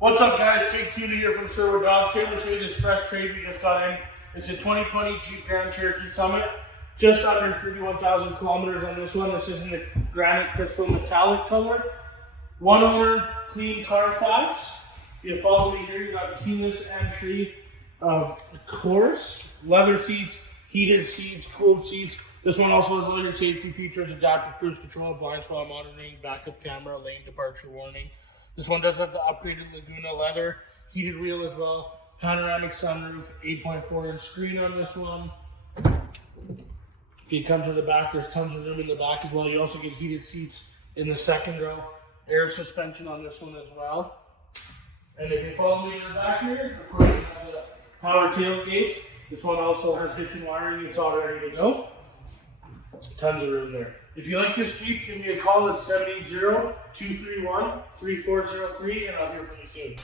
What's up, guys? Big Tuna here from Sherwood Dodge. Today we'll show you this fresh trade we just got in. It's a 2020 Jeep Grand Cherokee Summit. Just under 31,000 kilometers on this one. This is in the granite crystal metallic color. One owner, clean Carfax. If you follow me here, you got keyless entry, of course, leather seats, heated seats, cooled seats. This one also has all your safety features: adaptive cruise control, blind spot monitoring, backup camera, lane departure warning. This one does have the upgraded Laguna leather, heated wheel as well, panoramic sunroof, 8.4-inch screen on this one. If you come to the back, there's tons of room in the back as well. You also get heated seats in the second row, air suspension on this one as well. And if you follow me in the back here, of course, you have the power tailgate. This one also has hitch and wiring. It's all ready to go. Tons of room there. If you like this Jeep, give me a call at 780-231-3403 and I'll hear from you soon.